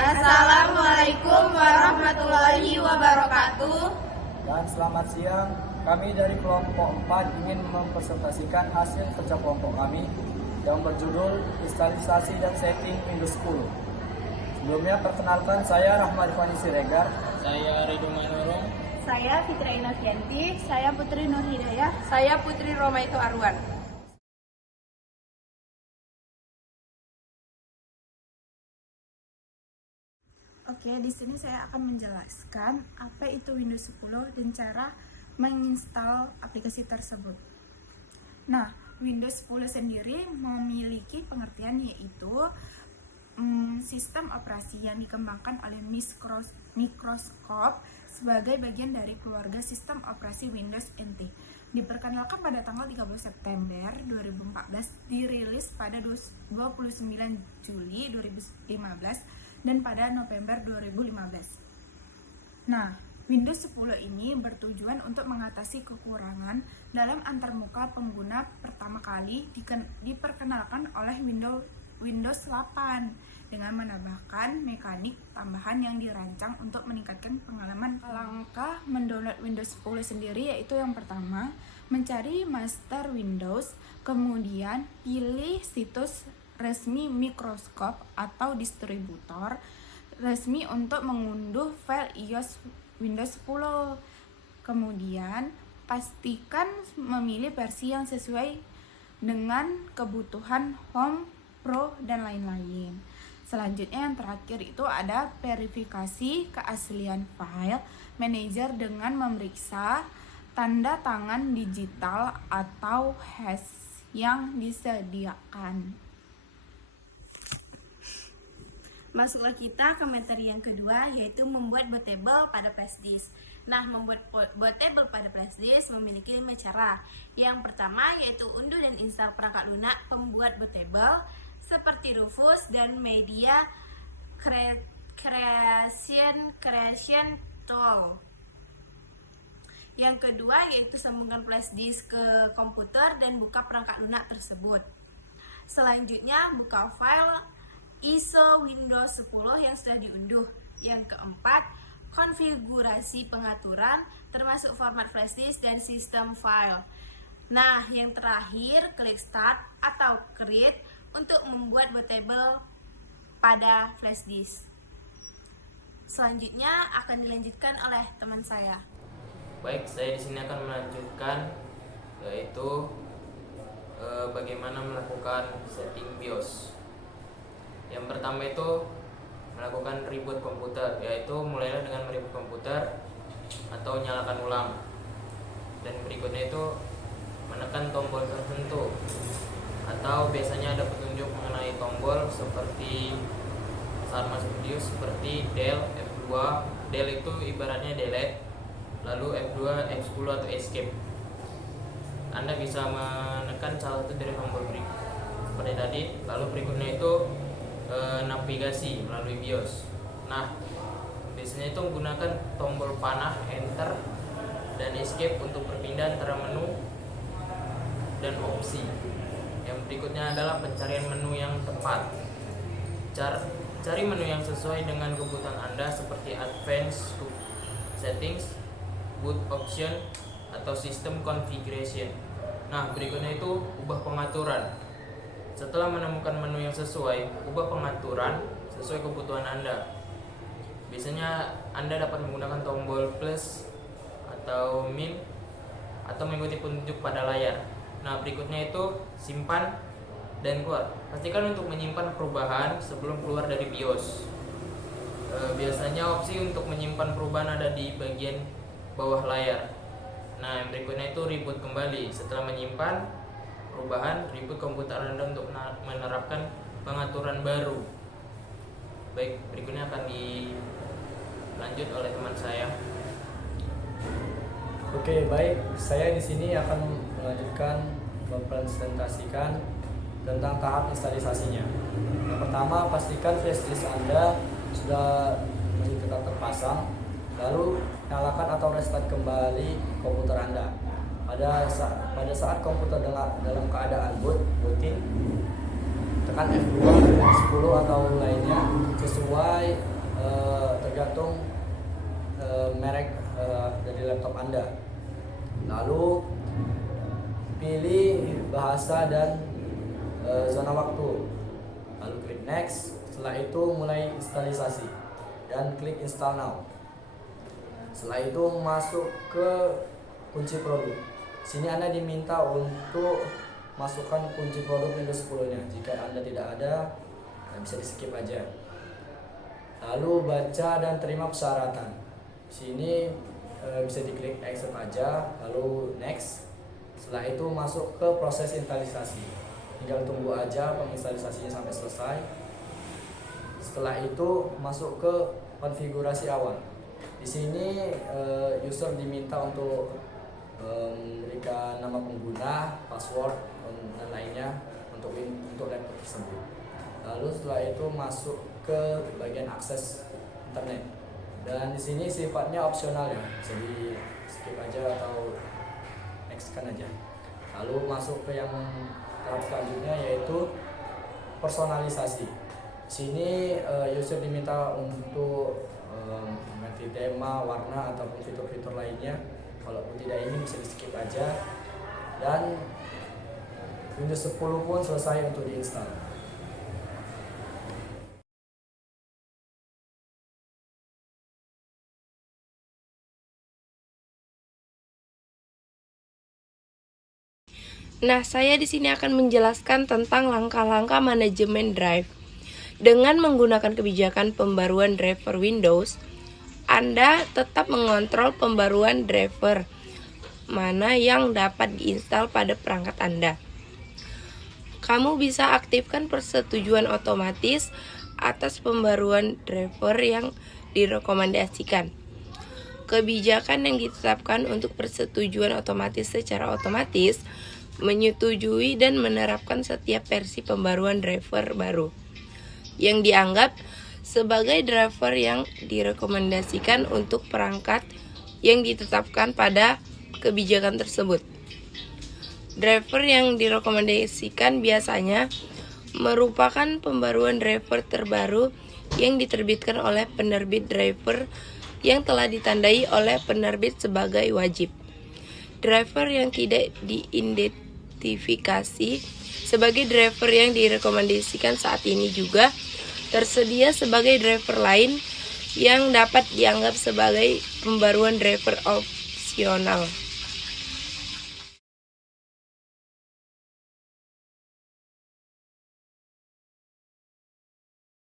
Assalamualaikum warahmatullahi wabarakatuh. Dan selamat siang, kami dari kelompok 4 ingin mempresentasikan hasil kerja kelompok kami yang berjudul Instalisasi dan Setting Windows 10. Sebelumnya perkenalkan, saya Rahmat Fani Siregar. Saya Ridho Manurung. Saya Fitra Inafianti. Saya Putri Nur Hidayah. Saya Putri Romaito Arwan. Oke, di sini saya akan menjelaskan apa itu Windows 10 dan cara menginstal aplikasi tersebut. Nah, Windows 10 sendiri memiliki pengertian yaitu sistem operasi yang dikembangkan oleh Microsoft sebagai bagian dari keluarga sistem operasi Windows NT. Diperkenalkan pada tanggal 30 September 2014, dirilis pada 29 Juli 2015, dan pada November 2015. Nah, Windows 10 ini bertujuan untuk mengatasi kekurangan dalam antarmuka pengguna pertama kali diperkenalkan oleh Windows 8 dengan menambahkan mekanik tambahan yang dirancang untuk meningkatkan pengalaman. Langkah mendownload Windows 10 sendiri yaitu yang pertama, mencari master Windows, kemudian pilih situs resmi Microsoft atau distributor resmi untuk mengunduh file iOS Windows 10. Kemudian pastikan memilih versi yang sesuai dengan kebutuhan Home, Pro, dan lain-lain. Selanjutnya yang terakhir itu ada verifikasi keaslian file manager dengan memeriksa tanda tangan digital atau hash yang disediakan. Masuklah kita ke materi yang kedua, yaitu membuat bootable pada flash disk. Nah, membuat bootable pada flash disk memiliki 5 cara. Yang pertama yaitu unduh dan install perangkat lunak pembuat bootable seperti Rufus dan Media Creation Tool. Yang kedua yaitu sambungkan flash disk ke komputer dan buka perangkat lunak tersebut. Selanjutnya buka file ISO Windows 10 yang sudah diunduh. Yang keempat, konfigurasi pengaturan termasuk format flash disk dan sistem file. Nah, yang terakhir, klik start atau create untuk membuat bootable pada flash disk. Selanjutnya akan dilanjutkan oleh teman saya. Baik, saya di sini akan melanjutkan yaitu bagaimana melakukan setting BIOS. Yang pertama itu melakukan reboot komputer, yaitu mulailah dengan mereboot komputer atau nyalakan ulang. Dan berikutnya itu menekan tombol tertentu, atau biasanya ada petunjuk mengenai tombol seperti saat masuk video seperti del, F2. Del itu ibaratnya delete, lalu F2, F10 atau escape. Anda bisa menekan salah satu dari tombol berikut seperti tadi. Lalu berikutnya itu navigasi melalui BIOS. Nah, biasanya itu menggunakan tombol panah, enter, dan escape untuk berpindah antara menu dan opsi. Yang berikutnya adalah pencarian menu yang tepat. Cari menu yang sesuai dengan kebutuhan Anda seperti Advanced Settings, Boot Option, atau System Configuration. Nah, berikutnya itu ubah pengaturan. Setelah menemukan menu yang sesuai, ubah pengaturan sesuai kebutuhan Anda. Biasanya Anda dapat menggunakan tombol plus atau min atau mengikuti petunjuk pada layar. Nah, berikutnya itu simpan dan keluar. Pastikan untuk menyimpan perubahan sebelum keluar dari BIOS. Biasanya opsi untuk menyimpan perubahan ada di bagian bawah layar. Nah, yang berikutnya itu reboot kembali. Setelah menyimpan perubahan, reboot komputer Anda untuk menerapkan pengaturan baru. Baik, berikutnya akan dilanjut oleh teman saya. Oke, baik. Saya di sini akan melanjutkan mempresentasikan tentang tahap instalisasinya. Yang pertama, pastikan flash disk Anda sudah masih tetap terpasang. Lalu nyalakan atau restart kembali komputer Anda. Pada saat komputer dalam keadaan booting, tekan F2, F10 atau lainnya sesuai tergantung merek dari laptop Anda. Lalu pilih bahasa dan zona waktu, lalu klik next. Setelah itu mulai instalisasi dan klik install now. Setelah itu masuk ke kunci produk. Sini Anda diminta untuk masukkan kunci produk Windows 10 nya. Jika Anda tidak ada, bisa di skip aja. Lalu baca dan terima persyaratan. Sini bisa diklik accept aja, lalu next. Setelah itu masuk ke proses instalisasi. Tinggal tunggu aja penginstalisasinya sampai selesai. Setelah itu masuk ke konfigurasi awal. Di sini user diminta untuk memberikan nama pengguna, password dan lainnya untuk laptop tersebut. Lalu setelah itu masuk ke bagian akses internet. Dan di sini sifatnya opsional ya, bisa di skip aja atau next kan aja. Lalu masuk ke yang tahap selanjutnya yaitu personalisasi. Sini user diminta untuk mengganti tema, warna ataupun fitur-fitur lainnya. Kalaupun tidak ingin bisa di skip aja. Dan Windows 10 pun selesai untuk diinstal. Nah, saya di sini akan menjelaskan tentang langkah-langkah manajemen drive. Dengan menggunakan kebijakan pembaruan driver Windows, Anda tetap mengontrol pembaruan driver mana yang dapat diinstal pada perangkat Anda. Kamu bisa aktifkan persetujuan otomatis atas pembaruan driver yang direkomendasikan. Kebijakan yang ditetapkan untuk persetujuan otomatis secara otomatis menyetujui dan menerapkan setiap versi pembaruan driver baru yang dianggap sebagai driver yang direkomendasikan untuk perangkat yang ditetapkan pada kebijakan tersebut. Driver yang direkomendasikan biasanya merupakan pembaruan driver terbaru yang diterbitkan oleh penerbit driver yang telah ditandai oleh penerbit sebagai wajib. Driver yang tidak diidentifikasi sebagai driver yang direkomendasikan saat ini juga tersedia sebagai driver lain yang dapat dianggap sebagai pembaruan driver opsional.